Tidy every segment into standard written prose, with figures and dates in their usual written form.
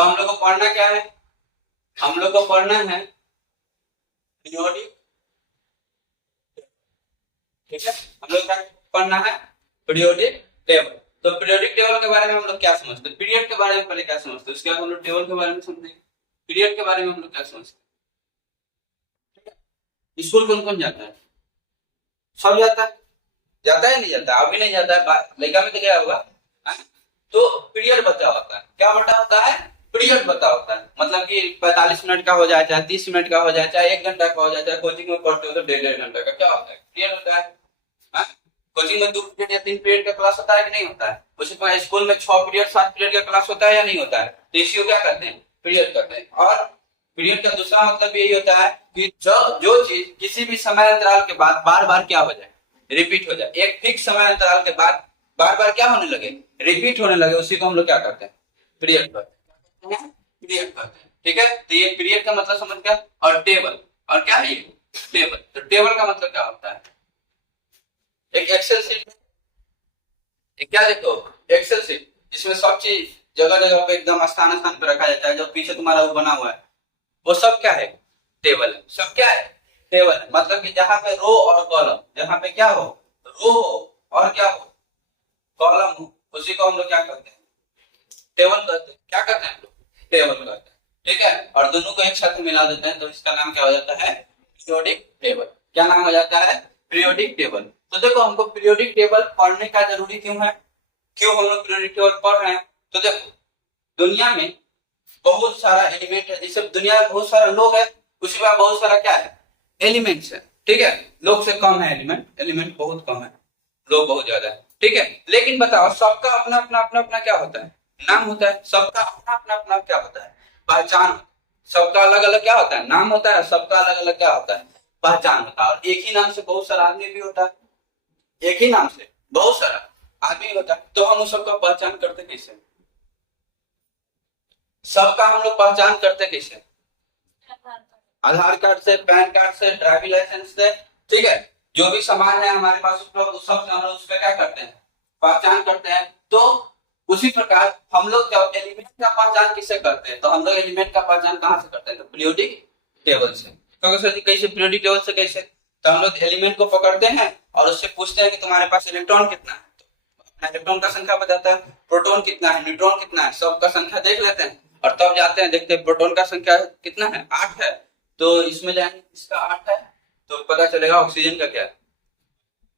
तो हम लोग को पढ़ना क्या है, हम लोग को पढ़ना है पीरियोडिक, ठीक है, हम लोग क्या पढ़ना है, पीरियोडिक टेबल। तो पीरियोडिक टेबल के बारे में हम लोग क्या समझते हैं, पीरियड के बारे में पहले क्या समझते हैं, उसके बाद हम लोग टेबल के बारे में समझेंगे, पीरियड के बारे में हम लोग क्या समझते हैं। स्कूल कौन कौन जाता है, सब जाता है, जाता है नहीं जाता, अभी नहीं जाता है, लड़का में तो गया होगा। तो पीरियड बता होता है, क्या बता होता है, पीरियड बता होता है, मतलब कि 45 मिनट का हो जाए, चाहे 30 मिनट का हो जाए, चाहे 1 घंटा का हो जाए, चाहे कोचिंग में पढ़ते हो तो 1.5 घंटा का, क्या होता है, पीरियड होता है। कोचिंग में 2 पीरियड या 3 पीरियड का क्लास होता है कि नहीं होता है, उसी पर स्कूल में 6 पीरियड 7 पीरियड का क्लास होता है या नहीं होता है, तो इसी को क्या करते हैं, पीरियड करते हैं। और पीरियड का दूसरा मतलब यही होता है कि जो चीज किसी भी समय अंतराल के बाद बार बार क्या हो जाए, रिपीट हो जाए, एक फिक्स समय अंतराल के बाद बार बार क्या होने लगे, रिपीट होने लगे, उसी को हम लोग क्या करते हैं, पीरियड करते हैं, पीरियड करते हैं। ठीक है, तो ये पीरियड का मतलब समझ गया। और टेबल, और क्या है ये टेबल, तो टेबल का मतलब क्या होता है, एक एक्सेल शीट, एक क्या देखो, एक्सेल शीट जिसमें सब चीज जगह जगह पे एकदम स्थान स्थान पे रखा जाता है, जो पीछे तुम्हारा वो बना हुआ है वो सब क्या है, टेबल है, सब क्या है, टेबल है। मतलब कि जहां पे रो और कॉलम, जहां पे क्या हो, रो हो और क्या हो, कॉलम हो, उसी को हम लोग क्या करते हैं, टेबल कहते हैं। क्या करते हैं हम लोग, टेबल कहते हैं। ठीक है, और दोनों को एक साथ मिला देते हैं तो इसका नाम क्या हो जाता है, पीरियोडिक टेबल। क्या नाम हो जाता है, पीरियोडिक टेबल। तो देखो हमको पीरियोडिक टेबल पढ़ने का जरूरी क्यों है, क्यों हम लोग पीरियोडिक टेबल पढ़ रहे हैं, तो देखो दुनिया में बहुत सारा एलिमेंट है, जैसे दुनिया में बहुत सारे लोग है, उसी में बहुत सारा क्या है, एलिमेंट्स है। ठीक है, लोग से कम है एलिमेंट, एलिमेंट बहुत कम है, लोग बहुत ज्यादा है। ठीक है, लेकिन बताओ सबका अपना अपना अपना अपना क्या होता है, नाम होता है, सबका अपना अपना अपना क्या होता है, पहचान। सबका अलग अलग क्या होता है, नाम होता है, सबका अलग अलग क्या होता है, पहचान होता है। और एक ही नाम से बहुत सारा आदमी भी होता है, एक ही नाम से बहुत सारा आदमी होता है, तो हम उस सबका पहचान करते कैसे, सबका हम लोग पहचान करते कैसे, आधार कार्ड से, पैन कार्ड से, ड्राइविंग लाइसेंस से। ठीक है, जो भी सामान है हमारे पास उपलब्ध उस सब से हम लोग उसका क्या करते हैं, पहचान करते हैं। तो उसी प्रकार हम लोग जब एलिमेंट का पहचान किससे करते हैं, तो हम लोग एलिमेंट का पहचान कहां से करते हैं, तो पीरियोडिक टेबल से। क्योंकि सर जी कैसे, पीरियोडिक टेबल से कैसे, तो हम लोग एलिमेंट को पकड़ते हैं और उससे पूछते हैं कि तुम्हारे पास इलेक्ट्रॉन कितना है, तो अपना इलेक्ट्रॉन का संख्या बताता है, प्रोटॉन कितना है, न्यूट्रॉन कितना है, सबका संख्या देख लेते हैं और तब जाते हैं देखते हैं प्रोटॉन का संख्या कितना है, 8 है, तो इसमें जाएंगे इसका 8 है, तो पता चलेगा ऑक्सीजन का क्या है,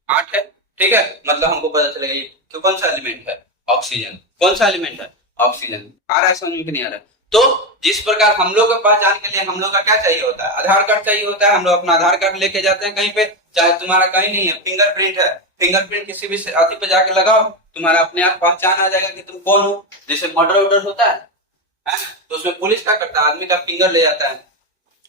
8 है। ठीक है, मतलब हमको पता चलेगा ये तो कौन सा एलिमेंट है, ऑक्सीजन। कौन सा एलिमेंट है, ऑक्सीजन। आ रहा है समझ में कि नहीं आ रहा है। तो जिस प्रकार हम लोग को पहचान के लिए हम लोग का क्या चाहिए होता है, आधार कार्ड चाहिए होता है, हम लोग अपना आधार कार्ड लेके जाते हैं कहीं पे, चाहे तुम्हारा कहीं नहीं है, फिंगरप्रिंट है, फिंगरप्रिंट किसी भी अति पे जाके लगाओ, तुम्हारा अपने आप पहचान आ जाएगा कि तुम कौन हो। जैसे मर्डर वर्डर होता है, तो उसमें पुलिस क्या करता है, आदमी का फिंगर ले जाता है,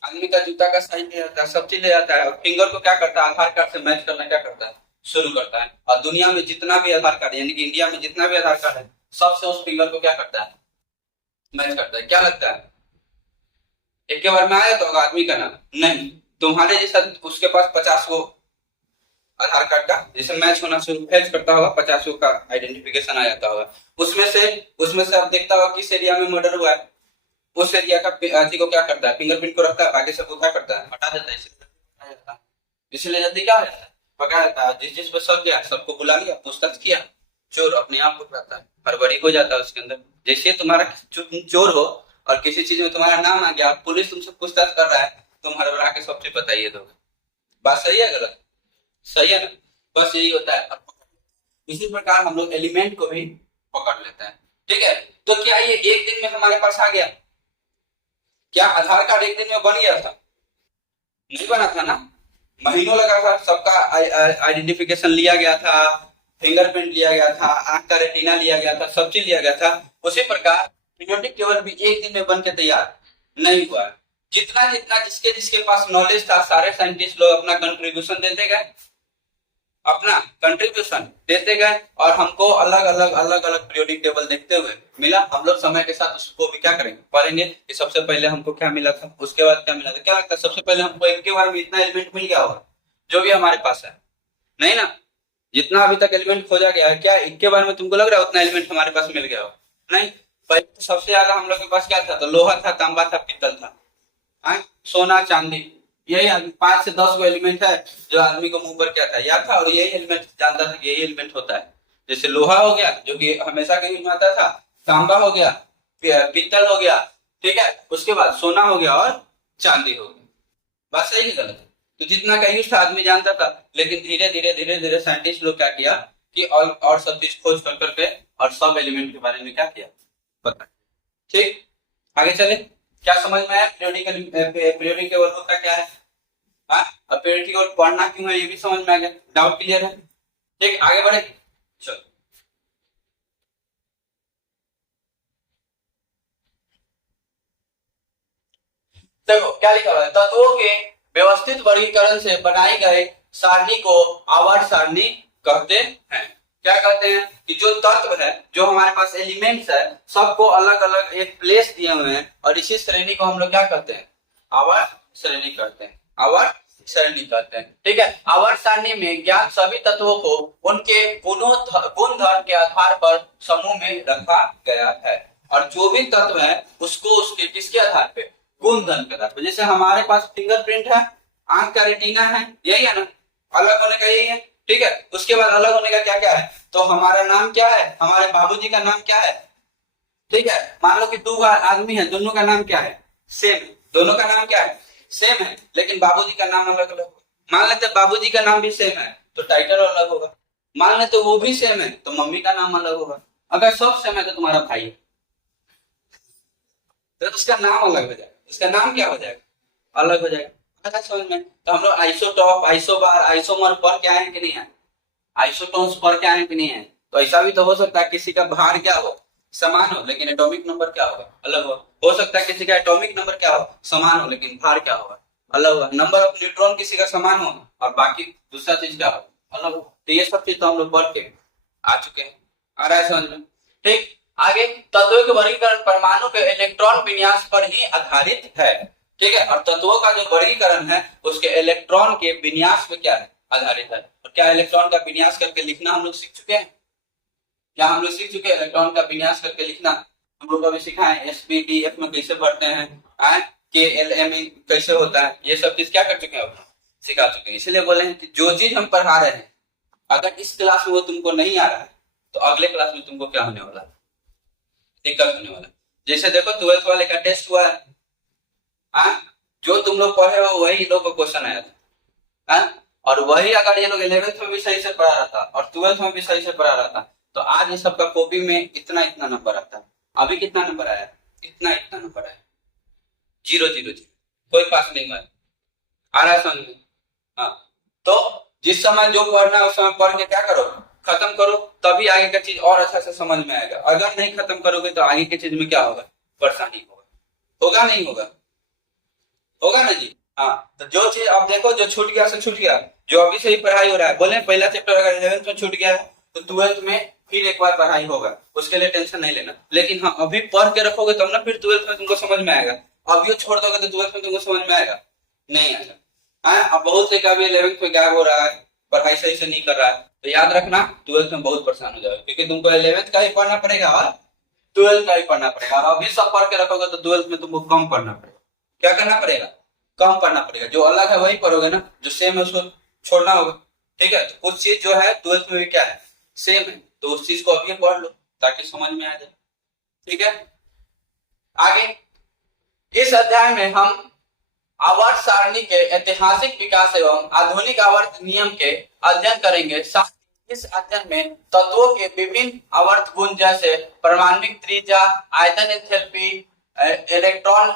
आदमी का जूता का साइज ले जाता है, सब चीज ले जाता है, और फिंगर को क्या करता है, आधार कार्ड से मैच करना क्या करता है, शुरू करता है। और दुनिया में जितना भी आधार कार्ड यानी कि इंडिया में जितना भी आधार कार्ड है, सबसे उस फिंगर को क्या करता है, मैच करता है। क्या लगता है, एक के बार में आया तो आदमी का नाम नहीं, तुम्हारे जैसा उसके पास 50 को आधार कार्ड का जैसे मैच होना शुरू फैच करता होगा, 50 का आइडेंटिफिकेशन आ जाता होगा, उसमें से आप देखता होगा किस एरिया में मर्डर हुआ है, उस एरिया का अथी को क्या करता है, फिंगरप्रिंट को रखता है, बाकी सबको क्या करता है, हटा देता है, इसलिए जल्दी क्या हो जाता है, पकड़ा जाता है। जिस जिस पर शक गया सबको बुला लिया, पूछताछ किया, चोर अपने आप पकड़ाता है, हड़बड़ी हो जाता है उसके अंदर। जैसे तुम्हारा चोर हो और किसी चीज में तुम्हारा नाम आ गया, पुलिस तुमसे पूछताछ कर रहा है, तुम हड़बड़ा के सब चीज बताइए दोगे। बात सही है गलत, सही है ना, बस यही होता है। इसी प्रकार हम लोग एलिमेंट को भी पकड़ लेते हैं। ठीक है, तो क्या ये एक दिन में हमारे पास आ गया, क्या आधार कार्ड एक दिन में बन गया था, नहीं बना था ना, महीनों लगा था, सबका आइडेंटिफिकेशन लिया गया था, फिंगरप्रिंट लिया गया था, आंख का रेटिना लिया गया था, सब चीज लिया गया था। उसी प्रकार पीरियोडिक टेबल भी एक दिन में बन के तैयार नहीं हुआ। जितना जितना जिसके जिसके पास नॉलेज था, सारे साइंटिस्ट लोग अपना कंट्रीब्यूशन देते गए, अपना कंट्रीब्यूशन देते गए, और हमको अलग अलग पीरियोडिक टेबल देखते हुए मिला। हम लोग समय के साथ उसको भी क्या करेंगे, पढ़ेंगे कि सबसे पहले हमको क्या मिला था, उसके बाद क्या मिला था। क्या लगता है सबसे पहले हमको एक के बार में इतना एलिमेंट मिल गया होगा जो भी हमारे पास है, नहीं ना, जितना अभी तक एलिमेंट खोजा गया है, क्या एक के बार में तुमको लग रहा है उतना एलिमेंट हमारे पास मिल गया हो, नहीं। पहले तो सबसे ज्यादा हम लोग के पास क्या था, तो लोहा था, तांबा था, पीतल था, सोना चांदी, यही 5 से 10 गो एलिमेंट है जो आदमी को मुंह पर क्या था याद था, और यही एलिमेंट जानता था कि यही एलिमेंट होता है। जैसे लोहा हो गया जो कि हमेशा के यूज में आता था, तांबा हो गया, पीतल हो गया, ठीक है, उसके बाद सोना हो गया और चांदी हो गया। बात सही है गलत है? तो जितना का यूज था आदमी जानता था, लेकिन धीरे धीरे साइंटिस्ट लोग क्या किया कि और सब चीज खोज कर करके और सब एलिमेंट के बारे में क्या किया पता। ठीक, आगे चले, क्या समझ में आया पीरियोडिक टेबल होता क्या है, और पीरियोडिक टेबल पढ़ना क्यों है ये भी समझ में आ गया, डाउट क्लियर है? ठीक, आगे बढ़े, चलो। देखो क्या लिखा हुआ है, तत्वों के व्यवस्थित वर्गीकरण से बनाई गई सारणी को आवर्त सारणी कहते हैं। क्या कहते हैं कि जो तत्व है, जो हमारे पास एलिमेंट्स है, सबको अलग अलग एक प्लेस दिए हुए हैं, और इसी श्रेणी को हम लोग क्या कहते हैं, आवर्त श्रेणी कहते हैं, आवर्त श्रेणी कहते हैं। ठीक है, आवर्त सारणी में ज्ञात सभी तत्वों को उनके गुण धर्म के आधार पर समूह में रखा गया है, और जो भी तत्व है उसको उसके किसके आधार पे, गुण धर्म के आधार पर। जैसे हमारे पास फिंगरप्रिंट है, आंख का रेटिना है, यही है ना, अलग होने का यही है। ठीक है, उसके बाद अलग होने का क्या क्या है, तो हमारा नाम क्या है, हमारे बाबूजी का नाम क्या है। ठीक है, मान लो कि 2 आदमी है, दोनों का नाम क्या है, सेम, दोनों का नाम क्या है, सेम है, लेकिन बाबूजी का नाम अलग अलग होगा। मान लेते बाबूजी का नाम भी सेम है तो टाइटल अलग होगा, मान लेते वो भी सेम है तो मम्मी का नाम अलग होगा। अगर सब सेम है तो तुम्हारा भाई है, तो उसका नाम अलग हो जाएगा, उसका नाम क्या हो जाएगा, अलग हो जाएगा। अच्छा समझ में? तो हम लोग आइसोटॉप, आइसोबार, आइसोमर पढ़ के आए कि नहीं है, आइसोटोन्स पढ़ के आए कि नहीं है? तो ऐसा भी तो हो सकता है किसी का भार क्या हो, समान हो, लेकिन एटॉमिक नंबर क्या होगा, अलग हो सकता है किसी का एटॉमिक नंबर क्या हो, समान हो, लेकिन भार क्या होगा, अलग होगा। नंबर ऑफ न्यूट्रॉन किसी का समान हो और बाकी दूसरा चीज क्या हो, अलग हो। तो ये सब चीज तो हम लोग पढ़ के आ चुके हैं, आ रहा है समझ में? ठीक, आगे, तत्वों के वर्गीकरण परमाणु के इलेक्ट्रॉन विन्यास पर ही आधारित है। ठीक है, और तत्वों का जो वर्गीकरण है उसके इलेक्ट्रॉन के विन्यास पे क्या है, आधारित है। और क्या इलेक्ट्रॉन का विन्यास करके लिखना हम लोग सीख चुके हैं, क्या हम लोग सीख चुके हैं इलेक्ट्रॉन का विन्यास करके लिखना? हम लोग अभी सीखा है एसपीडीएफ में कैसे भरते हैं, केएलएम कैसे होता है, ये सब चीज क्या कर चुके हैं, सिखा चुके हैं। इसलिए बोले हैं कि जो चीज हम पढ़ा रहे हैं अगर इस क्लास में वो तुमको नहीं आ रहा है तो अगले क्लास में तुमको क्या होने वाला है, दिक्कत होने वाला। जैसे देखो 12th वाले का टेस्ट हुआ है, जो तुम लोग पढ़े हो वही लोग को क्वेश्चन आया था, और वही अगर ये लोग 11th में भी सही से पढ़ा रहा था और 12th में भी सही से पढ़ा रहा था तो आज ये सबका कॉपी में इतना इतना नंबर आता है। अभी कितना नंबर आया, इतना इतना नंबर आया, 0 0 0, कोई पास नहीं हुआ, आ रहा है समझ में? हाँ, तो जिस समय जो पढ़ना है उस समय पढ़ के क्या करो, खत्म करो, तभी आगे का चीज और अच्छा से समझ में आएगा। अगर नहीं खत्म करोगे तो आगे की चीज में क्या होगा, परेशानी होगा, होगा नहीं होगा, होगा ना जी? हाँ, तो जो चीज अब देखो जो छूट गया सो छूट गया, जो अभी से ही पढ़ाई हो रहा है, बोले पहला चैप्टर अगर 11th में छूट गया है तो 12th में फिर एक बार पढ़ाई होगा, उसके लिए टेंशन नहीं लेना। लेकिन हाँ, अभी पढ़ के रखोगे तब ना फिर 12th में तुमको समझ में आएगा, अभी छोड़ दोगे तो 12th में तुमको समझ में आएगा नहीं आएगा। अब बहुत से का भी 11th में गैप हो रहा है, पढ़ाई सही से नहीं कर रहा है, तो याद रखना 12th में बहुत परेशान हो जाएगा, क्योंकि तुमको 11th का ही पढ़ना पड़ेगा और 12th का ही पढ़ना पड़ेगा। और अभी सब पढ़ के रखोगे तो 12th में तुमको कम पढ़ना पड़ेगा, क्या करना पड़ेगा, कम पढ़ना पड़ेगा। जो अलग है वही पढ़ोगे ना, जो सेम है उसको छोड़ना होगा। ठीक है, तो कुछ चीज जो है 12th में भी क्या है, सेम है, तो उस चीज को अभी पढ़ लो ताकि समझ में आ जाए। ठीक है, आगे इस अध्याय में हम आवर्त सारणी के ऐतिहासिक विकास एवं आधुनिक आवर्त नियम के अध्ययन करेंगे। इस अध्ययन में तत्वों के विभिन्न आवर्त गुण जैसे परमाणुक त्रिज्या, आयतन एंथैल्पी, इलेक्ट्रॉन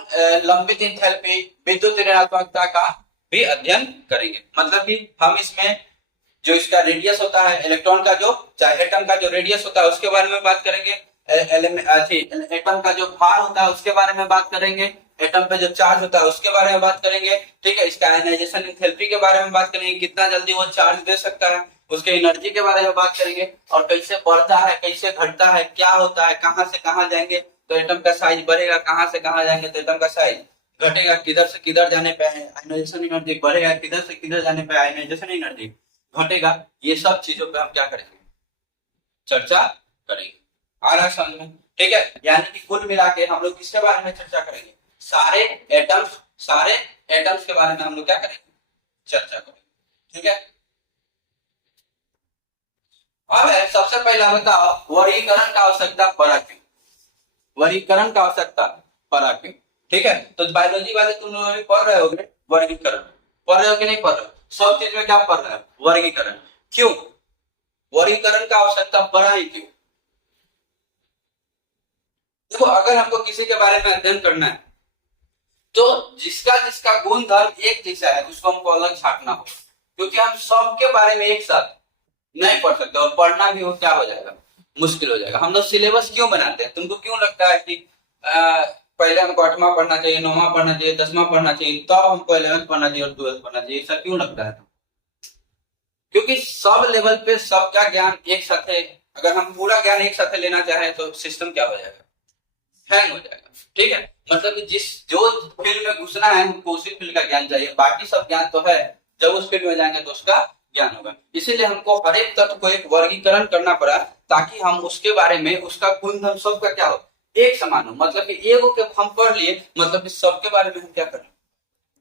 लंबित एंथैल्पी, विद्युत ऋणात्मकता का भी अध्ययन करेंगे। मतलब कि हम इसमें जो इसका रेडियस होता है इलेक्ट्रॉन का, जो चाहे एटम का जो रेडियस होता है उसके बारे में बात करेंगे, एटम का जो भार होता है उसके बारे में बात करेंगे, एटम पे जो चार्ज होता है उसके बारे में बात करेंगे। ठीक है, इसका आयनाइजेशन एंथैल्पी के बारे में बात करेंगे, कितना जल्दी वो चार्ज दे सकता है, उसके एनर्जी के बारे में बात करेंगे, और कैसे बढ़ता है, कैसे घटता है, क्या होता है, कहां से कहां जाएंगे तो एटम का साइज बढ़ेगा, कहां से कहां जाएंगे तो एटम का साइज घटेगा, किधर से किधर जाने पे आयनाइजेशन एनर्जी बढ़ेगा, किधर से किधर जाने पे आयनाइजेशन एनर्जी घटेगा। ये सब चीजों पे हम क्या करेंगे, चर्चा करेंगे। आ रहा है समझ में? ठीक है, यानी कि कुल मिला के हम लोग किसके बारे में चर्चा करेंगे, सारे एटम्स के बारे में हम लोग क्या करेंगे, चर्चा करेंगे। ठीक है, अब सबसे पहला बताओ वर्गीकरण का आवश्यकता पड़ा क्यों, वर्गीकरण का आवश्यकता पड़ा क्यों। ठीक है, तो बायोलॉजी वाले तुम लोग भी पढ़ रहे होगे वर्गीकरण, पढ़ रहे हो कि नहीं पढ़ रहे हो, सब चीज में क्या पढ़ रहे हो, वर्गीकरण। क्यों वर्गीकरण का आवश्यकता पड़ा ही क्यों। देखो अगर हमको किसी के बारे में अध्ययन करना है तो जिसका जिसका गुण धर्म एक जैसा है उसको हमको अलग छांटना हो, क्योंकि हम सबके बारे में एक साथ नहीं पढ़ सकते, और पढ़ना भी हो क्या हो जाएगा, मुश्किल हो जाएगा। हम लोग सिलेबस क्यों बनाते हैं, तुमको क्यों लगता है कि पहले हमको 8वां पढ़ना चाहिए, 9वां पढ़ना चाहिए, 10वां पढ़ना चाहिए, तब हमको 11th पढ़ना चाहिए और 12th पढ़ना चाहिए, ऐसा क्यों लगता है। क्योंकि सब लेवल पे सबका ज्ञान एक साथ है, अगर हम पूरा ज्ञान एक साथ लेना चाहें तो सिस्टम क्या हो जाएगा, हैंग हो जाएगा। ठीक है, मतलब कि जो फील्ड में घुसना है हमको उसी फील्ड का ज्ञान चाहिए, बाकी सब ज्ञान तो है, जब उस फील्ड में जाएंगे तो उसका ज्ञान होगा। इसीलिए हमको हर एक तत्व को एक वर्गीकरण करना पड़ा ताकि हम उसके बारे में उसका गुणधर्म सबका क्या हो, एक समान हो। मतलब कि एगो के हम पढ़ लिए, मतलब कि सबके बारे में हम क्या करें,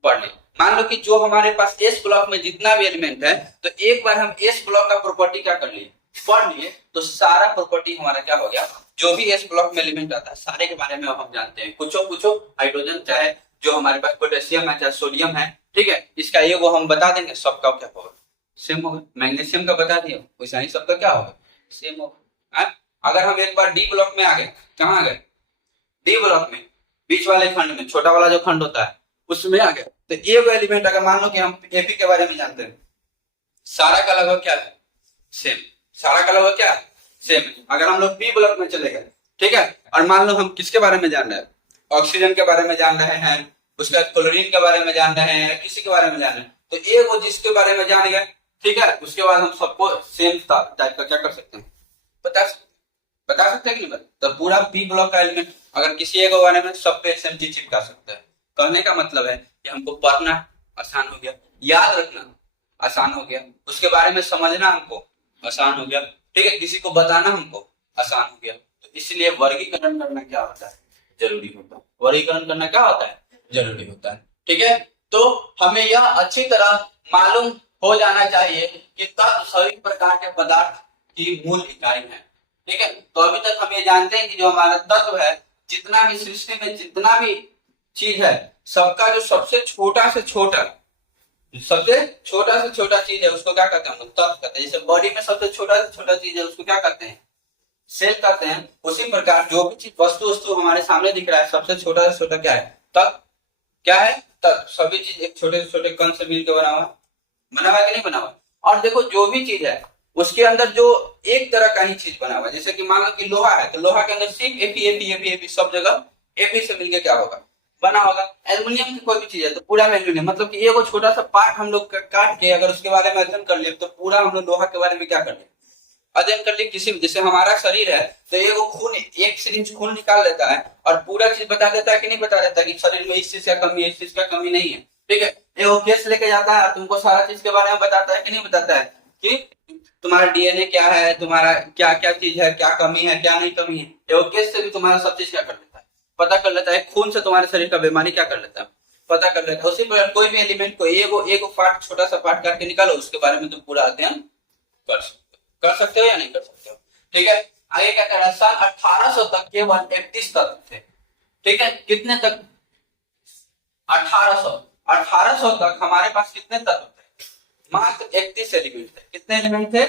पढ़ लिए। मान लो कि जो हमारे पास एस ब्लॉक में जितना भी एलिमेंट है, तो एक बार हम एस ब्लॉक का प्रॉपर्टी क्या कर लिए, पढ़ लिए, तो सारा प्रॉपर्टी हमारा क्या हो गया, जो भी एस ब्लॉक में एलिमेंट आता है सारे के बारे में हम जानते हैं। कुछ हाइड्रोजन चाहे जो हमारे पास पोटेशियम है चाहे सोडियम है, ठीक है, इसका ये वो हम बता देंगे, सबका क्या होगा, सेम होगा। मैग्नीशियम का बता दिया, वैसा ही सबका क्या होगा, सेम होगा। अगर हम एक बार डी ब्लॉक में आ गए, कहाँ आ गए, डी ब्लॉक में बीच वाले खंड में, छोटा वाला जो खंड होता है उसमें आ गए, तो एक एलिमेंट अगर मान लो कि हम एपी के बारे में जानते हैं, सारा का लगभग क्या है, सेम, सारा का लगभग क्या सेम। अगर हम लोग बी ब्लॉक में चले गए, ठीक है, और मान लो हम किसके बारे में जान रहे हैं, ऑक्सीजन के बारे में जान रहे हैं, उसके बाद क्लोरीन के बारे में जान रहे हैं, किसी के बारे में जान रहे हैं, तो एक वो जिसके बारे में जान गए, ठीक है, उसके बाद हम सबको सेम टाइप का क्या कर सकते हैं, बता सकते हैं कि नहीं। तो पूरा बी ब्लॉक का एलिमेंट अगर किसी एक बारे में सब पे सेम चीज चिपका सकते हैं। कहने का मतलब है कि हमको पढ़ना आसान हो गया, याद रखना आसान हो गया, उसके बारे में समझना हमको आसान हो गया, ठीक है, किसी को बताना हमको आसान हो गया। तो इसलिए वर्गीकरण करना क्या होता है, जरूरी होता है। वर्गीकरण करना क्या होता है, जरूरी होता है। ठीक है, तो हमें यह अच्छी तरह मालूम हो जाना चाहिए कि तत्व सभी प्रकार के पदार्थ की मूल इकाई है। ठीक है, तो अभी तक हम ये जानते हैं कि जो हमारा तत्व है, जितना भी सृष्टि में जितना भी चीज है, सबका जो सबसे छोटा से छोटा चीज है उसको क्या कहते हैं, तत्व कहते हैं। जैसे बॉडी में सबसे छोटा से छोटा चीज है उसको क्या कहते हैं, सेल कहते हैं। उसी प्रकार जो भी चीज वस्तु हमारे सामने दिख रहा है, सबसे छोटा से छोटा क्या है, तत्व। क्या है, तत्व। सभी चीज एक छोटे से छोटे कण से मिलकर बना हुआ कि नहीं बना हुआ। और देखो जो भी चीज है उसके अंदर जो एक तरह का ही चीज बना हुआ, जैसे कि मान लो कि लोहा है, तो लोहा के अंदर सिर्फ एपी सब जगह एपी से मिलकर क्या होगा, बना होगा। एल्युमिनियम की कोई भी चीज है तो पूरा में एल्युमिनियम, मतलब कि एक छोटा सा पार्ट हम लोग काट के अगर उसके बारे में अध्ययन कर ले तो पूरा हम लोग लोहा के बारे में क्या कर ले, अध्ययन कर ले। किसी जैसे हमारा शरीर है तो एक सिरिंज खून निकाल लेता है और पूरा चीज बता देता है कि नहीं बता देता कि शरीर में इस चीज का कमी है, इस चीज का कमी नहीं है। ठीक है, वो केस लेके जाता है, तुमको सारा चीज के बारे में बताता है कि नहीं बताता है, कि तुम्हारा डीएनए क्या है, तुम्हारा क्या क्या चीज है, क्या कमी है क्या नहीं कमी है। वो केस से भी तुम्हारा सब चीज क्या कर लेता है, पता कर लेता है। खून से तुम्हारे शरीर का बीमारी क्या कर लेता है, पता कर लेता है। उसी प्रकार कोई भी एलिमेंट को एक पार्ट, छोटा सा पार्ट काट के निकालो, उसके बारे में तुम पूरा अध्ययन कर सकते हो या नहीं कर सकते हो। ठीक है, आगे क्या कह रहा है, सन 1800 तक केवल 31 तत्व थे। ठीक है, कितने तक, 1800 तक हमारे पास कितने तत्व थे, मात्र 31 एलिमेंट थे। कितने एलिमेंट थे,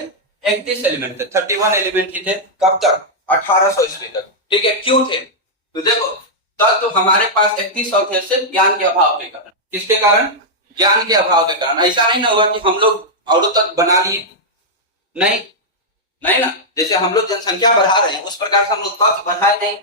31 एलिमेंट थे, 31 एलिमेंट ही थे। कब तक, 1800 ईस्वी तक। ठीक है, क्यों थे, तो देखो तत्व हमारे पास 31 थे सिर्फ ज्ञान के अभाव के कारण। किसके कारण, ज्ञान के अभाव के कारण। ऐसा नहीं ना हुआ कि हम लोग और तत्व बना लिए, नहीं ना, जैसे हम लोग जनसंख्या बढ़ा रहे हैं उस प्रकार से हम लोग तत्व बढ़ाए नहीं।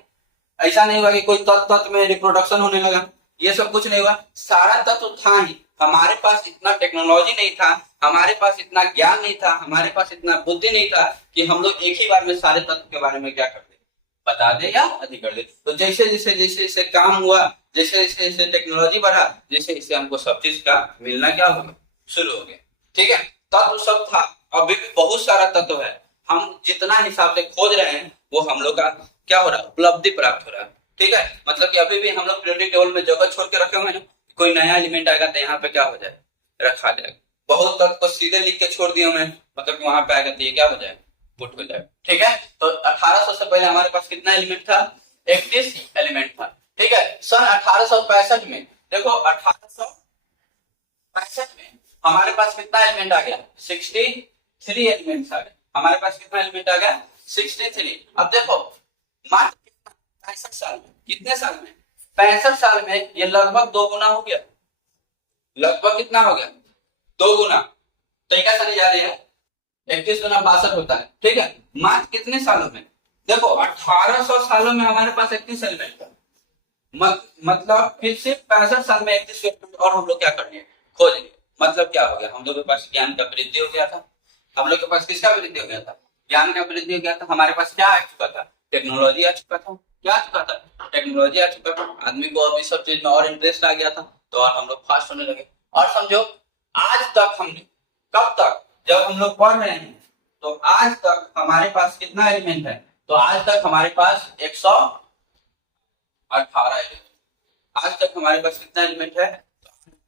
ऐसा नहीं हुआ कि कोई तत्व में रिप्रोडक्शन होने लगा, ये सब कुछ नहीं हुआ। सारा तत्व था ही, हमारे पास इतना टेक्नोलॉजी नहीं था, हमारे पास इतना ज्ञान नहीं था, हमारे पास इतना बुद्धि नहीं था कि हम लोग एक ही बार में सारे तत्व के बारे में क्या कर दे, बता दे या अधिक कर दे। तो जैसे जैसे काम हुआ, जैसे जैसे टेक्नोलॉजी बढ़ा, जैसे हमको सब चीज का मिलना क्या हो गया, शुरू हो गया। ठीक है, तत्व सब था, अभी भी बहुत सारा तत्व है, हम जितना हिसाब से खोज रहे हैं वो हम लोग का क्या हो रहा है, उपलब्धि प्राप्त हो रहा है। ठीक है, मतलब कि अभी भी हम लोग पीरियोडिक टेबल में जगह छोड़ के रखे हुए हैं ना, कोई नया एलिमेंट आएगा तो यहाँ पे क्या हो जाए, रखा जाएगा। बहुत तक को सीधे लिख के छोड़ दिए मैं, मतलब कि वहां पे आएगा तो ये क्या हो जाए, पुट हो जाए। ठीक है, तो 1800 से पहले हमारे पास कितना एलिमेंट था, 31 एलिमेंट था। ठीक है, सन 1865 में देखो 1865 में हमारे पास कितना एलिमेंट आ गया, 63 एलिमेंट्स आ गए। हमारे पास कितना एलिमेंट आ गया, 63। अब देखो मात्र 65 साल में, कितने साल में, 65 साल में ये लगभग 2 गुना हो गया। लगभग कितना हो गया, 2 गुना। तो क्या समझ आ रही है, 31 गुना 62 होता है। ठीक है, मात्र कितने सालों में, देखो 1800 सालों में हमारे पास 31 एलिमेंट था। मतलब फिर से 65 साल में 31 एलिमेंट और हम लोग क्या कर लिए, खोज लिए। मतलब क्या हो गया, हम लोग के पास ज्ञान का वृद्धि हो गया था। हम लोग के पास किसका वृद्धि हो गया था, ज्ञान का वृद्धि हो गया था। हमारे पास क्या आ चुका था, टेक्नोलॉजी आ चुका था। क्या आ चुका था, टेक्नोलॉजी आ चुका था। आदमी को अभी सब चीज में और इंटरेस्ट आ गया था, तो और हम लोग फास्ट होने लगे। और समझो आज तक हमने, कब तक, जब हम लोग पढ़ रहे हैं तो आज तक हमारे पास कितना एलिमेंट है, तो आज तक हमारे पास 118 एलिमेंट। आज तक हमारे पास कितना एलिमेंट है,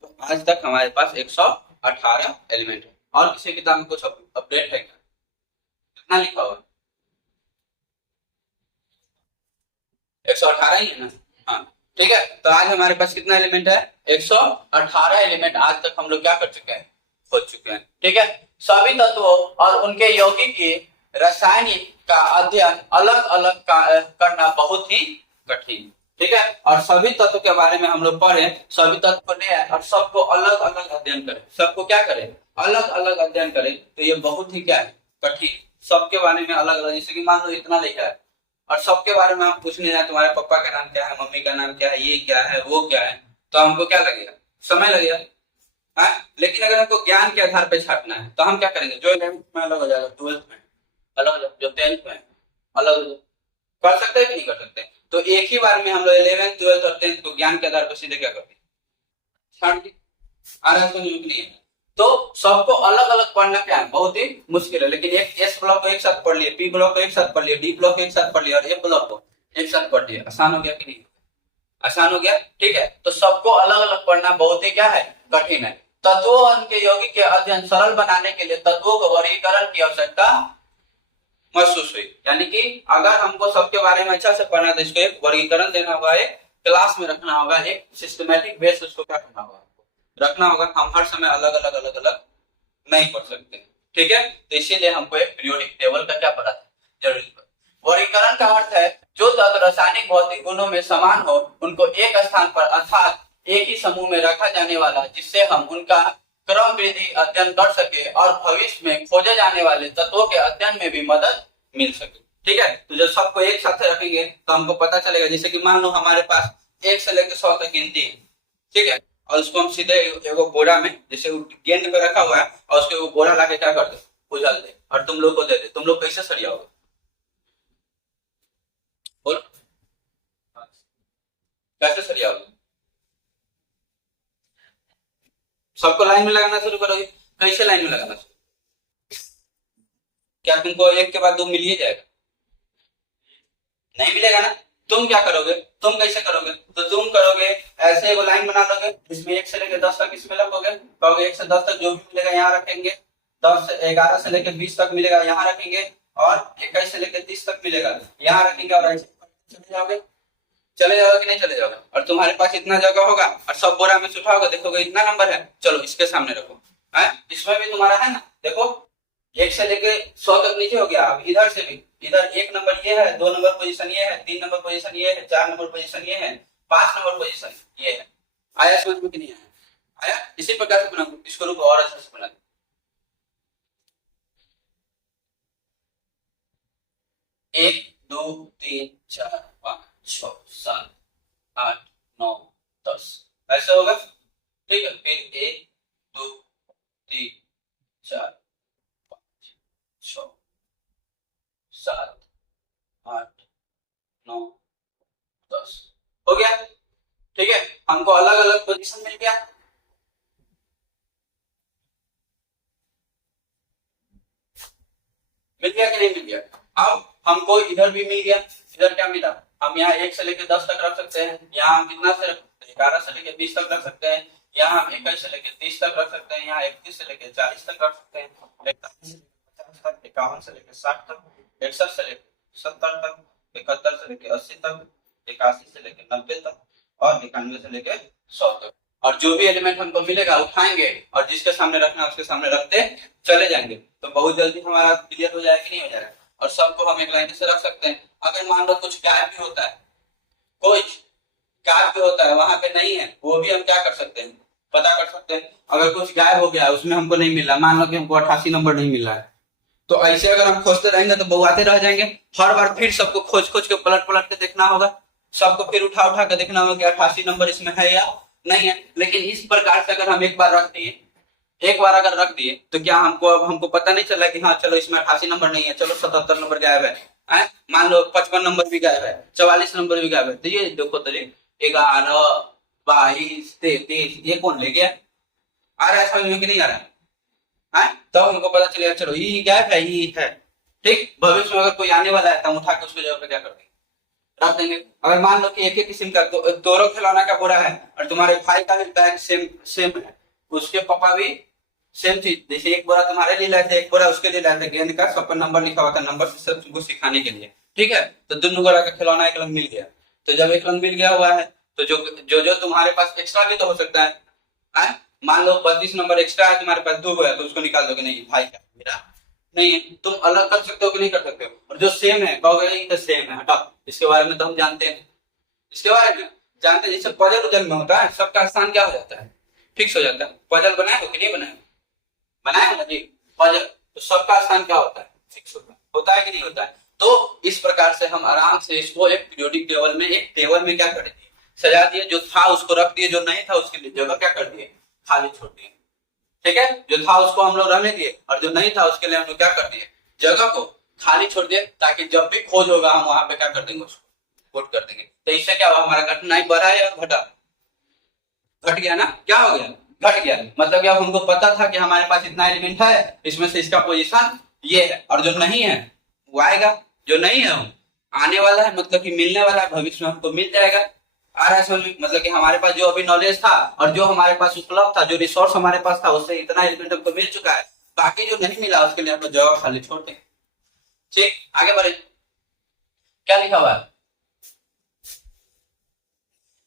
तो आज तक हमारे पास 118 एलिमेंट है। और किसी किताब में कुछ अपडेट है क्या, कितना लिखा हुआ, 118 ही है ना। हाँ ठीक है, तो आज हमारे पास कितना एलिमेंट है, 118 एलिमेंट आज तक हम लोग क्या कर चुके हैं, खोज चुके हैं। ठीक है, सभी तत्वों और उनके यौगिकीय रासायनिक का अध्ययन अलग अलग करना बहुत ही कठिन। ठीक है, और सभी तत्व के बारे में हम लोग पढ़े, सभी तत्व को ले आए और सबको अलग अलग अध्ययन करें, सबको क्या करें, अलग अलग अध्ययन करें, तो ये बहुत ही क्या है, कठिन। सबके बारे में अलग अलग, जैसे कि मान लो इतना लिखा है और सबके बारे में हम पूछने जाए, तुम्हारे पापा का नाम क्या है, मम्मी का नाम क्या है, ये क्या है, वो क्या है, तो हमको क्या लगेगा, समय लगेगा। हाँ, लेकिन अगर हमको ज्ञान के आधार पे छाटना है तो हम क्या करेंगे, जो 11th में अलग हो जाएगा, 12th में अलग हो जाएगा, जो 10th में अलग हो जाएगा। कर सकते हैं कि नहीं कर सकते, तो एक ही बार में हम लोग 11th 12th और 10th को ज्ञान के आधार पर सीधे क्या करते हैं, छाट दी। आराम से नहीं है, तो सबको अलग अलग पढ़ना क्या है, बहुत ही मुश्किल है। लेकिन एक एस ब्लॉक को एक साथ पढ़ लिए, पी ब्लॉक को एक साथ पढ़ लिए, डी ब्लॉक को एक साथ पढ़ लिया और ए ब्लॉक को एक साथ पढ़ लिया, आसान हो गया कि नहीं, आसान हो गया। ठीक है, तो सबको अलग अलग पढ़ना बहुत ही क्या है, कठिन है। तत्वों और उनके यौगिक के अध्ययन सरल बनाने के लिए तत्वों को वर्गीकरण की आवश्यकता महसूस हुई। यानी कि अगर हमको सबके बारे में अच्छा से पढ़ना है तो इसको एक वर्गीकरण देना होगा, एक क्लास में रखना होगा, एक सिस्टमेटिक वे से उसको क्या करना होगा, रखना होगा। हम हर समय अलग अलग अलग अलग नहीं पढ़ सकते। ठीक है, तो इसीलिए हमको एक पीरियोडिक टेबल का क्या पढ़ा था, जरूरी। वर्गीकरण का अर्थ है जो तत्व रासायनिक भौतिक गुणों में समान हो उनको एक स्थान पर अर्थात एक ही समूह में रखा जाने वाला, जिससे हम उनका क्रम वृद्धि अध्ययन कर सके और भविष्य में खोजे जाने वाले तत्वों के अध्ययन में भी मदद मिल सके। ठीक है, तो जब सबको एक साथ रखेंगे तो हमको पता चलेगा, जैसे कि मान लो हमारे पास 1 से लेकर 100 तक गिनती है। ठीक है, और उसको हम सीधे एगो बोरा में, जैसे गेंद पे रखा हुआ है और उसके वो बोरा लाके क्या कर दे, उछल दे और तुम लोग को दे दे, तुम लोग कैसे सरियाओगे, बोलो कैसे सरियाओगे। सबको लाइन में लगाना शुरू करोगे, कैसे लाइन में लगाना शुरू, क्या तुमको एक के बाद दो मिल ही जाएगा, नहीं मिलेगा ना। तुम क्या करोगे, तुम कैसे करोगे, तो तुम करोगे ऐसे वो लाइन बना लोगे जिसमें 1 से लेकर 10 तक इसमें रखोगे, कहोगे 1 से 10 तक जो भी मिलेगा यहाँ रखेंगे, 11 से लेकर 20 तक मिलेगा यहाँ रखेंगे, और 21 से लेकर 30 तक मिलेगा यहाँ रखेंगे, और ऐसे चले जाओगे, चले जाओगे कि नहीं चले जाओगे। और तुम्हारे पास इतना जगह होगा और सब बोरा में से उठाओगे, देखोगे इतना नंबर है, चलो इसके सामने रखो, है इसमें भी तुम्हारा है ना, देखो 1 से लेके 100 तक नीचे हो गया। अब इधर से भी, इधर 1 नंबर ये है, 2 नंबर पोजीशन ये है, 3 नंबर पोजीशन ये है, 4 नंबर पोजीशन ये है, 5 नंबर पोजीशन ये है। आया समझ में कि नहीं आया, आया। इसी प्रकार से बना, इसको रुको और अच्छे से बना, 1 2 3 4 5 6 7 8 9 10 ऐसे होगा। ठीक है, फिर 1 2 3 4 5 6 7 8 9 10 हो गया। ठीक है, हमको अलग अलग पोजीशन मिल गया। मिल गया कि नहीं मिल गया। अब हमको इधर भी मिल गया, इधर क्या मिला, हम यहाँ 1 से लेके 10 तक रख सकते हैं, यहाँ हम कितना से 11 से लेके 20 तक रख सकते हैं, यहाँ हम 21 से लेके 30 तक रख सकते हैं, यहाँ 31 से लेके 40 तक रख सकते हैं, 41 से लेके 50 तक, 51 से लेके 60 तक, 61 से लेके 70 तक, 71 से लेके 80 तक, 81 से लेके 90 तक और 91 से लेके 100 तक। और जो भी एलिमेंट हमको मिलेगा उठाएंगे और जिसके सामने रखना है उसके सामने रखते चले जाएंगे, तो बहुत जल्दी हमारा क्लियर हो जाएगा कि नहीं हो जाएगा। और सबको हम एक लाइन से रख सकते हैं। अगर मान लो कुछ गायब भी होता है, कुछ गायब भी होता है, वहां पे नहीं है, वो भी हम क्या कर सकते हैं, पता कर सकते हैं। अगर कुछ गायब हो गया है, उसमें हमको नहीं मिला, मान लो कि हमको 88 नंबर नहीं मिला है, तो ऐसे अगर हम खोजते रहेंगे तो बहुआते रह जाएंगे। हर बार फिर सबको खोज खोज के पलट के देखना होगा, सबको फिर उठा के देखना होगा कि 88 नंबर इसमें है या नहीं है। लेकिन इस प्रकार से अगर हम एक बार अगर रख दिए तो क्या हमको पता नहीं चला कि हाँ चलो इसमें 88 नंबर नहीं है, चलो 77 नंबर गायब है, मान लो 55 नंबर भी गायब है, 44 नंबर भी गायब है, तो ये देखो तो 11, 22, 33 ये कौन ले गया, आ रहा है समझ में कि नहीं आ रहा है? तो हमको पता चलेगा चलो ये गायब है, ये है। ठीक, भविष्य में अगर कोई आने वाला है तो हम उठा के उसको जगह पे क्या कर देंगे, रख देंगे। अगर मान लो कि एक ही किस्म का दोनों खिलौना का बोरा है और तुम्हारे भाई का भी बैग सेम है, उसके पापा भी सेम चीज, जैसे एक बोरा तुम्हारे लिए लाए थे, एक बोरा उसके लिए लाए थे, गेंद का सब पर नंबर लिखा हुआ था, नंबर से सब तुमको सिखाने के लिए, ठीक है। तो दोनों बोरा का खिलौना एक रंग मिल गया, तो जब एक रंग मिल गया हुआ है तो जो तुम्हारे पास एक्स्ट्रा भी तो हो सकता है, मान लो 32 नंबर एक्स्ट्रा है तुम्हारे पास, 2 है तो उसको निकाल दोगे, नहीं भाई का मेरा नहीं है, तुम अलग कर सकते हो कि नहीं कर सकते हो। और जो सेम है कहोगे नहीं तो सेम है, हटाओ, इसके बारे में तो हम जानते हैं, इसके बारे में जानते हैं। जैसे पजल उजल में होता है, सबका स्थान क्या हो जाता है, फिक्स हो जाता है। पजल बनाए हो कि नहीं बनाए हो ना जी पजल, तो सबका स्थान क्या होता है, फिक्स होता है कि नहीं होता है। तो इस प्रकार से हम आराम से इसको एक पीरियोडिक टेबल में, एक टेबल में क्या कर दिए, सजा दिए, जो था उसको रख दिए, जो नहीं था उसके लिए जगह क्या कर दिए, खाली छोड़ दिए, ठीक है। जो था उसको हम लोग रहने दिए और जो नहीं था उसके लिए हम लोग क्या कर दिए, जगह को खाली छोड़ दिए, ताकि जब भी खोज होगा हम वहां पे क्या कर देंगे, उसको पुट कर देंगे। तो इससे क्या हुआ, हमारा घटना बढ़ा या घटा, घट गया ना, क्या हो गया, घट गया। मतलब कि अब हमको पता था कि हमारे पास इतना एलिमेंट है, इसमें से इसका पोजीशन ये है, और जो नहीं है वो आएगा, जो नहीं है वो आने वाला है, मतलब कि मिलने वाला है, भविष्य में हमको मिल जाएगा। आ रहा है समझ में, मतलब कि हमारे पास जो अभी नॉलेज था और जो हमारे पास उपलब्ध था, जो रिसोर्स हमारे पास था, उससे इतना एलिमेंट हमको मिल चुका है, बाकी जो नहीं मिला उसके लिए हम लोग जगह खाली छोड़ दें। ठीक, आगे बढ़े, क्या लिखा हुआ है,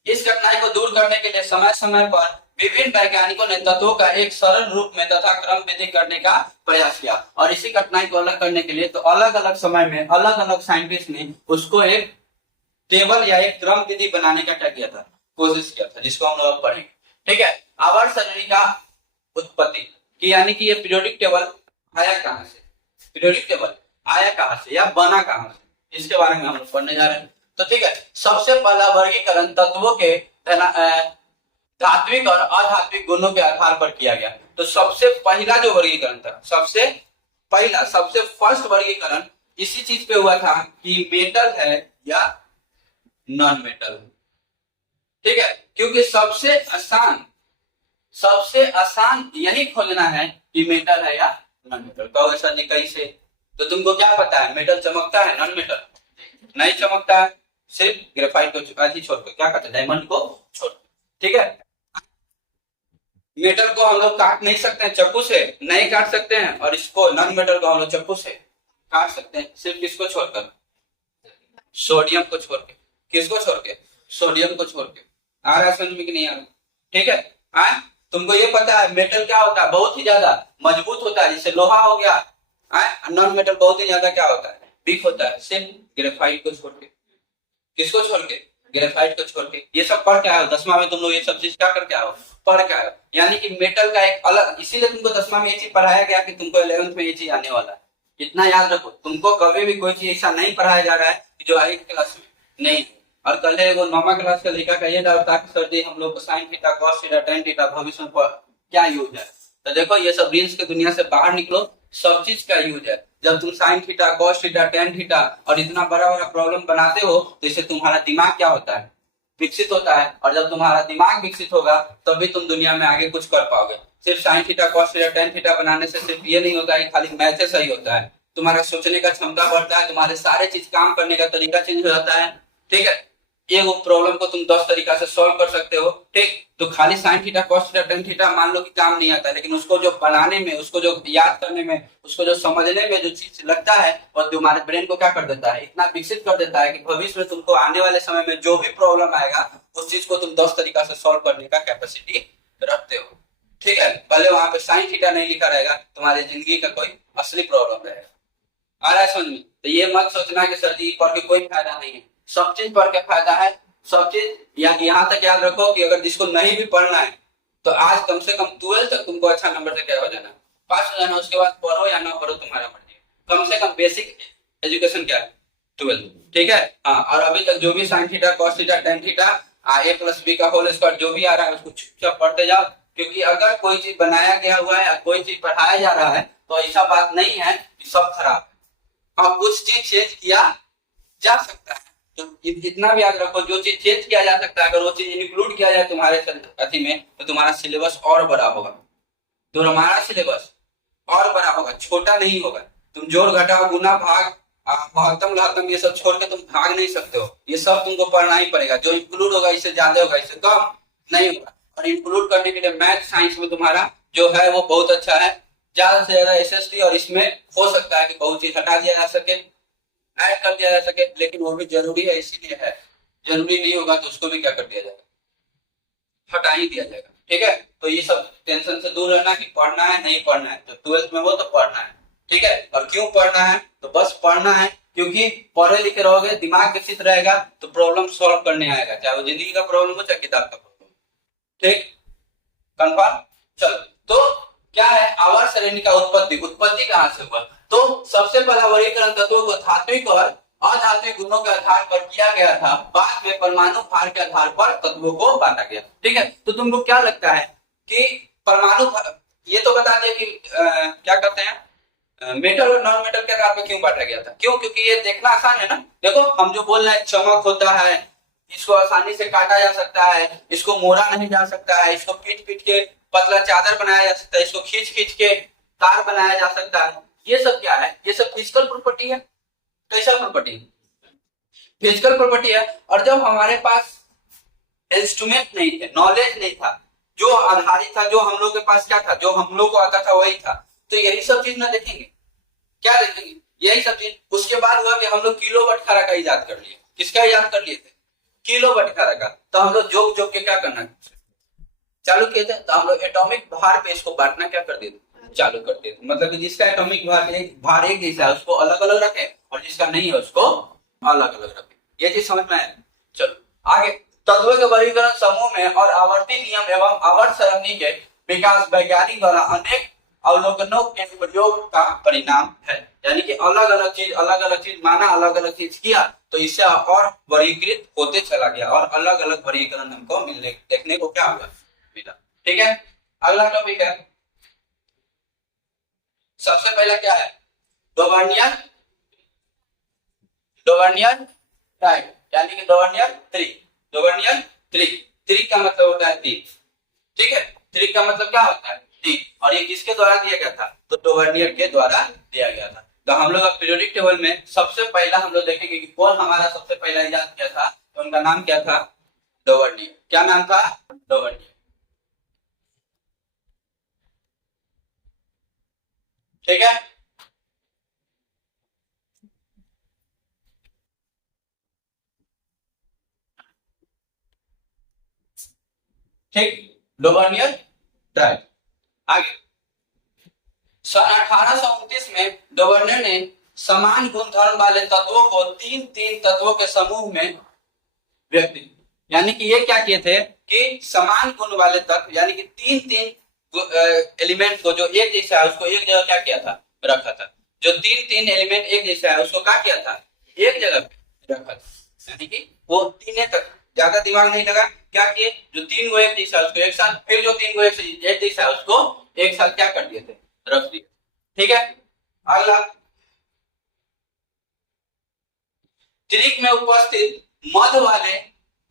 इस कठिनाई को दूर करने के लिए समय समय पर विभिन्न वैज्ञानिकों ने तत्वों का एक सरल रूप में तथा क्रम विधि करने का प्रयास किया। और इसी कठिनाई को अलग करने के लिए तो अलग अलग समय में अलग अलग साइंटिस्ट ने उसको एक टेबल या एक क्रम विधि बनाने का क्या किया था, कोशिश किया था, जिसको हम लोग पढ़ेंगे, ठीक है। आवर्त सारणी का उत्पत्ति की, यानी कि ये पीरियोडिक टेबल आया कहां से, पीरियोडिक टेबल आया कहां से या बना कहां से, इसके बारे में हम लोग पढ़ने जा रहे हैं। तो ठीक है, सबसे पहला वर्गीकरण तत्वों के धात्विक और अधात्विक गुणों के आधार पर किया गया। तो सबसे पहला जो वर्गीकरण था, सबसे फर्स्ट वर्गीकरण इसी चीज पे हुआ था कि मेटल है या नॉन मेटल, ठीक है। क्योंकि सबसे आसान यही खोजना है कि मेटल है या नॉन मेटल। कहो सर जी कैसे, तो तुमको क्या पता है, मेटल चमकता है, नॉन मेटल नहीं चमकता है, सिर्फ ग्रेफाइट को ऐसी छोड़ के क्या करते हैं, डायमंड को छोड़, ठीक है। मेटल को हम लोग काट नहीं सकते हैं चाकू से, नहीं काट सकते हैं, और इसको नॉन मेटल को हम लोग चाकू से काट सकते हैं, सिर्फ किसको छोड़कर, सोडियम को छोड़ के, किसको छोड़ के, सोडियम को छोड़ के। आ रहा है समझ में कि नहीं आ रहा, ठीक है। तुमको ये पता है मेटल क्या होता है, बहुत ही ज्यादा मजबूत होता है, जैसे लोहा हो गया, नॉन मेटल बहुत ही ज्यादा क्या होता है, वीक होता है, सिर्फ ग्रेफाइट को छोड़ के, किसको छोड़ के, ग्रेफाइट को छोड़ के। ये सब पढ़ के आए हो 10वां में, तुम लोग ये सब चीज क्या करके आओ, पढ़ के आए। यानी कि मेटल का एक अलग, इसीलिए तुमको 10वां में ये चीज पढ़ाया गया कि तुमको 11th में ये चीज आने वाला है, इतना याद रखो। तुमको कभी भी कोई चीज ऐसा नहीं पढ़ाया जा रहा है जो आगे क्लास में नहीं। और कल वो 9वां क्लास का लिखा का ये डाउट था कि सर जी हम लोग को sign theta, cos theta, tan theta भविष्य में क्या यूज है। तो देखो ये सब रील्स के दुनिया से बाहर निकलो, सब चीज का यूज है। जब तुम sign theta, cos theta, tan theta और इतना बड़ा बड़ा प्रॉब्लम बनाते हो तो इससे तुम्हारा दिमाग क्या होता है, विकसित होता है। और जब तुम्हारा दिमाग विकसित होगा तभी तुम दुनिया में आगे कुछ कर पाओगे। सिर्फ sign theta, cos theta, tan theta बनाने से सिर्फ ये नहीं होता है खाली मैथ सही होता है, तुम्हारा सोचने का क्षमता बढ़ता है, तुम्हारे सारे चीज काम करने का तरीका चेंज हो जाता है। ठीक है, एक वो प्रॉब्लम को तुम 10 तरीका से सॉल्व कर सकते हो। ठीक, तो खाली sign theta cos theta tan theta मान लो कि काम नहीं आता, लेकिन उसको जो बनाने में, उसको जो याद करने में, उसको जो समझने में जो चीज लगता है, और तुम्हारे ब्रेन को क्या कर देता है, इतना विकसित कर देता है कि भविष्य में तुमको आने वाले समय में जो भी प्रॉब्लम आएगा उस चीज को तुम 10 तरीका से सॉल्व करने का कैपेसिटी रखते हो। ठीक है, भले वहां पे साइन थीटा नहीं लिखा रहेगा, तुम्हारी जिंदगी का कोई असली प्रॉब्लम रहेगा। आ रहा है समझ में? तो ये मत सोचना कि सर जी पढ़ के कोई फायदा नहीं है, सब चीज पढ़ के फायदा है, सब चीज। यहाँ तक याद रखो कि अगर जिसको नहीं भी पढ़ना है तो आज कम से कम 12 तक तुमको अच्छा नंबर से क्या हो जाना, पास हो जाना। उसके बाद पढ़ो या ना पढ़ो तुम्हारा मर्जी, कम से कम बेसिक एजुकेशन क्या है, 12। ठीक है, हाँ। और अभी तक जो भी sine theta cos theta tan theta a plus B का होल स्क्वायर जो भी आ रहा है उसको चुपचाप पढ़ते जाओ। क्योंकि अगर कोई चीज बनाया गया हुआ है, कोई चीज पढ़ाया जा रहा है, तो ऐसा बात नहीं है कि सब खराब है। और कुछ चीज चेंज किया जा सकता है, तो इतना भी याद रखो, जो चीज चेंज किया जा सकता है अगर वो चीज इंक्लूड किया जाए तुम्हारे अथी में, तो तुम्हारा सिलेबस और बड़ा होगा, तो हमारा सिलेबस और बड़ा होगा, छोटा नहीं होगा। तुम जोड़ घटाव गुना भाग महत्तम लहत्तम ये सब छोड़ के तुम भाग नहीं सकते हो, ये सब तुमको पढ़ना ही पड़ेगा। जो इंक्लूड होगा इससे ज्यादा होगा, इससे कम नहीं होगा। और इंक्लूड करने के लिए मैथ साइंस में तुम्हारा जो है वो बहुत अच्छा है, ज्यादा से ज्यादा एसएसटी, और इसमें हो सकता है कि बहुत चीज हटा दिया जा सके, ऐड कर दिया जा सके, लेकिन वो भी जरूरी है, इसीलिए है। जरूरी नहीं होगा तो उसको भी क्या कर दिया जाएगा, हटा ही दिया जाएगा। ठीक है, तो ये सब टेंशन से दूर रहना कि पढ़ना है नहीं पढ़ना है, तो 12th में वो तो पढ़ना है। ठीक है, और क्यों पढ़ना है, तो बस पढ़ना है क्योंकि पढ़े लिखे रहोगे, दिमाग विकसित रहेगा तो प्रॉब्लम सॉल्व करने आएगा, चाहे वो जिंदगी का प्रॉब्लम हो चाहे किताब का प्रॉब्लम। ठीक, कंफर्म? चलो, तो क्या है आवर्त श्रेणी का उत्पत्ति, उत्पत्ति कहां से हुआ, तो सबसे पहला वर्गीकरण तत्वों को धात्विक और अधात्विक गुणों के आधार पर किया गया था, बाद में परमाणु भार के आधार पर तत्वों को बांटा गया। ठीक है, तो तुमको क्या लगता है कि परमाणु, ये तो बता दिया कि क्या कहते हैं, मेटल और नॉन मेटल के आधार पर क्यों बांटा गया था, क्यों, क्योंकि ये देखना आसान है ना। देखो हम जो बोल रहे हैं, चमक होता है, इसको आसानी से काटा जा सकता है, इसको मोड़ा नहीं जा सकता है, इसको पीट पीट के पतला चादर बनाया जा सकता है, इसको खींच खींच के तार बनाया जा सकता है। ये सब क्या है, ये सब फिजिकल प्रॉपर्टी है। कैसा प्रॉपर्टी, फिजिकल प्रॉपर्टी है। और जब हमारे पास इंस्ट्रूमेंट नहीं थे, नॉलेज नहीं था, जो आधारित था, जो हम लोग के पास क्या था, जो हम लोग को आता था वही था, तो यही सब चीज ना देखेंगे, क्या देखेंगे, यही सब चीज। उसके बाद हुआ कि हम लोग किलो बटखारा का इजाद कर लिए। किसका इजाद कर लिए थे, किलो बटखारा का। तो हम लोग जोक जोक के क्या करना चालू किए थे, तो हम लोग एटॉमिक भार पे इसको बांटना क्या कर दिए, चालू कर दिए। मतलब कि जिसका एटॉमिक भार एक जैसा है उसको अलग अलग रखें, और जिसका नहीं है उसको अलग अलग रखें। ये चीज समझ में आए? चलो आगे, तत्वों के वर्गीकरण समूह में और आवर्ती नियम एवं आवर्त सरणी के विकास वैज्ञानिक द्वारा अनेक अवलोकनों के प्रयोग का परिणाम है। यानी कि अलग अलग चीज माना, अलग अलग चीज किया, तो इससे और वर्गीकृत होते चला गया, और अलग अलग वर्गीकरण हमको मिलने देखने को क्या हुआ, मिला। ठीक है, अगला टॉपिक है, सबसे पहला क्या है, डोवर्नियर टाइप, यानी कि डोवर्नियर त्रिक का मतलब होता है तीन। ठीक है, त्रिक का मतलब क्या होता है, तीन। और ये किसके द्वारा दिया गया था, तो डोवर्नियर के द्वारा दिया गया था। तो हम लोग पीरियोडिक टेबल में सबसे पहला हम लोग देखेंगे कि कौन हमारा सबसे पहला इजाद किया था, तो उनका नाम क्या था, डोवर्नियर। क्या नाम था, डोवर्नियर। ठीक है, ठीक, डोवर्नियर टाइप। आगे, सन 1829 में डोवर्नियर ने समान गुणधर्म वाले तत्वों को तीन तीन तत्वों के समूह में व्यक्त, यानी कि ये क्या किए थे कि समान गुण वाले तत्व, यानी कि तीन तीन एलिमेंट को जो एक जैसा है उसको एक जगह क्या किया था, रखा था। जो तीन तीन एलिमेंट एक जैसा है उसको क्या किया था, एक जगह पे रखा था। यानी कि वो तीन तक ज्यादा दिमाग नहीं लगा, क्या किए, जो तीन को एक जैसा उसको एक साथ, फिर जो तीन को एक जैसा उसको एक साथ क्या कर दिए थे, रख दिए। ठीक है, अगला, त्रिक में उपस्थित मध्य वाले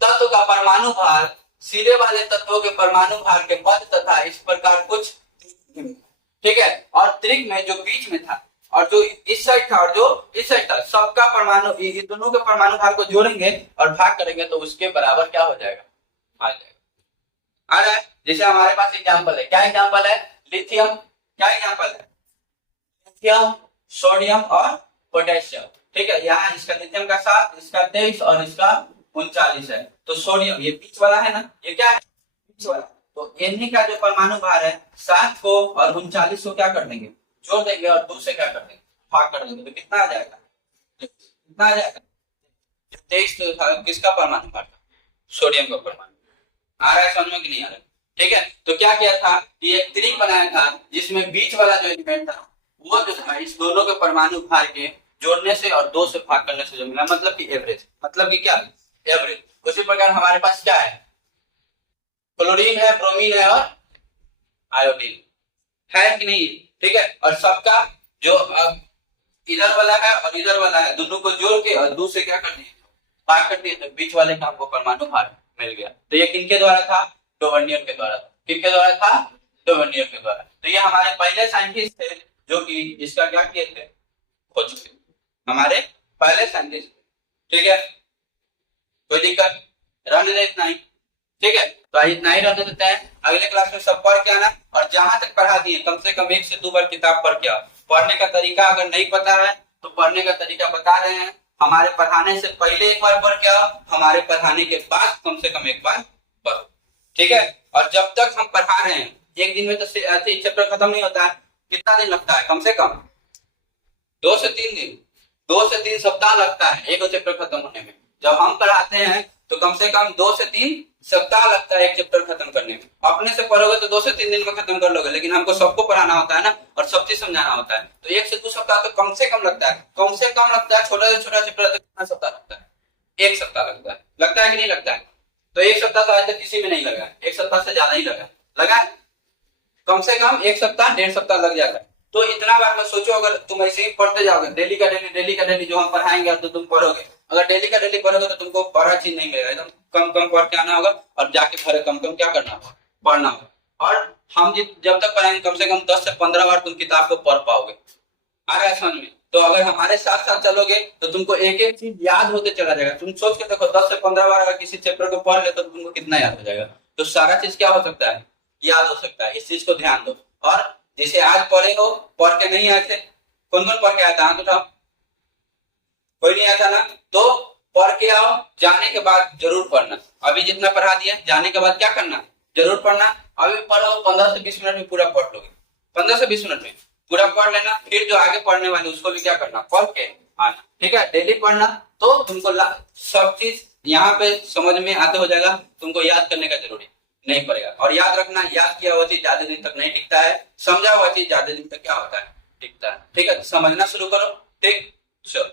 तत्व का परमाणु भार सिरे वाले तत्वों के परमाणु भार के मध्य तथा इस प्रकार कुछ। ठीक है, और त्रिक में जो बीच में था, और जो इस साइड था और जो इस साइड था, सबका परमाणु, ये दोनों के परमाणु भार को जोड़ेंगे और भाग करेंगे तो उसके बराबर क्या हो जाएगा, आ जाएगा। आ रहा है? जैसे हमारे पास एग्जाम्पल है, क्या एग्जाम्पल है, लिथियम, क्या एग्जाम्पल है, लिथियम, सोडियम और पोटेशियम। ठीक है, यहाँ इसका लिथियम का 7, इसका 23 और इसका 39 है। तो सोडियम ये बीच वाला है ना, ये क्या है, बीच वाला। तो Na का जो परमाणु भार है 7 को और 39 को क्या कर देंगे, जोड़ देंगे और 2 से क्या कर देंगे, भाग कर देंगे। तो कितना आ जाएगा, कितना आ जाएगा, 23 तो था किसका परमाणु भार था, सोडियम का परमाणु। आ रहा है समझ में कि नहीं आ रहा है? ठीक है, तो क्या किया था, ये एक त्रिक बनाया था जिसमें बीच वाला जो एलिमेंट था वो जो था इस दोनों के परमाणु भार के जोड़ने से और 2 से भाग करने से जो मिला, मतलब कि एवरेज, मतलब कि क्या, एवरेज। उसी प्रकार हमारे पास क्या है, क्लोरीन है, ब्रोमीन है और आयोडीन है कि नहीं। ठीक है, और सबका जो इधर वाला है और इधर वाला है, दोनों को जोड़ के और 2 से क्या कर दिए, भाग कर दिए, तो बीच वाले का हमको परमाणु भार मिल गया। तो ये किनके द्वारा था, डोवर्नियर के द्वारा। किनके द्वारा था, डोवर्नियर के द्वारा। तो ये हमारे पहले साइंटिस्ट थे जो कि इसका क्या किए थे, खोज थे, हमारे पहले साइंटिस्ट। ठीक है, कोई दिक्कत, रहने दे इतना ही। ठीक है, तो इतना ही रहने देते हैं, अगले क्लास में सब पढ़ के आना। और जहां तक पढ़ा दिए कम से कम 1 से 2 बार किताब पढ़ के आओ। पढ़ने का तरीका अगर नहीं पता है तो पढ़ने का तरीका बता रहे हैं, हमारे पढ़ाने से पहले एक बार पढ़ के आओ, हमारे पढ़ाने के बाद कम से कम एक बार पढ़ो। ठीक है, और जब तक हम पढ़ा रहे हैं, एक दिन में तो चैप्टर खत्म नहीं होता है, कितना दिन लगता है, कम से कम 2 से 3 दिन, 2 से 3 सप्ताह लगता है एक चैप्टर खत्म होने में। जब हम पढ़ाते हैं तो कम से कम 2 से 3 सप्ताह लगता है एक चैप्टर खत्म करने में। अपने से पढ़ोगे तो 2 से 3 दिन में खत्म कर लोगे, लेकिन हमको सबको पढ़ाना होता है ना, और सब चीज समझाना होता है, तो 1 से 2 सप्ताह तो कम से कम लगता है। कम से कम लगता है, छोटा से छोटा चैप्टर कितना सप्ताह लगता है, 1 सप्ताह लगता है। लगता है कि नहीं लगता है? तो 1 सप्ताह तो आज तक किसी में नहीं लगा है, 1 सप्ताह से ज्यादा ही लगा है, कम से कम 1 सप्ताह 1.5 सप्ताह लग जाता है। तो इतना बार में सोचो, अगर तुम ऐसे ही पढ़ते जाओगे डेली का डेली जो हम पढ़ाएंगे तो तुम पढ़ोगे, अगर डेली का डेली पढ़ोगे तो तुमको पढ़ा चीज नहीं मिलेगा, एकदम कम कम पढ़ के आना होगा और जाके घर कम कम क्या करना होगा, पढ़ना होगा। और हम जब तक पढ़ाएंगे कम से कम 10 से 15 बार तुम किताब को पढ़ पाओगे। आ रहा है समझ में? तो अगर हमारे साथ साथ चलोगे तो तुमको एक एक चीज याद होते चला जाएगा। तुम सोच के देखो, 10 से 15 बार अगर किसी चैप्टर को पढ़ ले तो तुमको कितना याद हो जाएगा। तो सारा चीज क्या हो सकता है, याद हो सकता है। इस चीज को ध्यान दो। और जैसे आज पढ़े हो, पढ़ के नहीं आए थे, कौन कौन पढ़ के आया था, हाथ उठाओ। कोई नहीं आया था ना? तो पढ़ के आओ, जाने के बाद जरूर पढ़ना। अभी जितना पढ़ा दिया, जाने के बाद क्या करना, जरूर पढ़ना। अभी पढ़ो, 15 से 20 मिनट में पूरा पढ़ लोगे, 15 से 20 मिनट में पूरा पढ़ लेना। फिर जो आगे पढ़ने वाले उसको भी क्या करना, पढ़ के आना। ठीक है, डेली पढ़ना, तो तुमको सब चीज यहाँ पे समझ में आते हो जाएगा। तुमको याद करने का जरूरी नहीं पड़ेगा। और याद रखना, याद किया हुआ चीज ज्यादा दिन तक नहीं टिकता है, समझा हुआ चीज ज्यादा दिन तक क्या होता है, टिकता है। ठीक है, समझना शुरू करो। ठीक, चलो।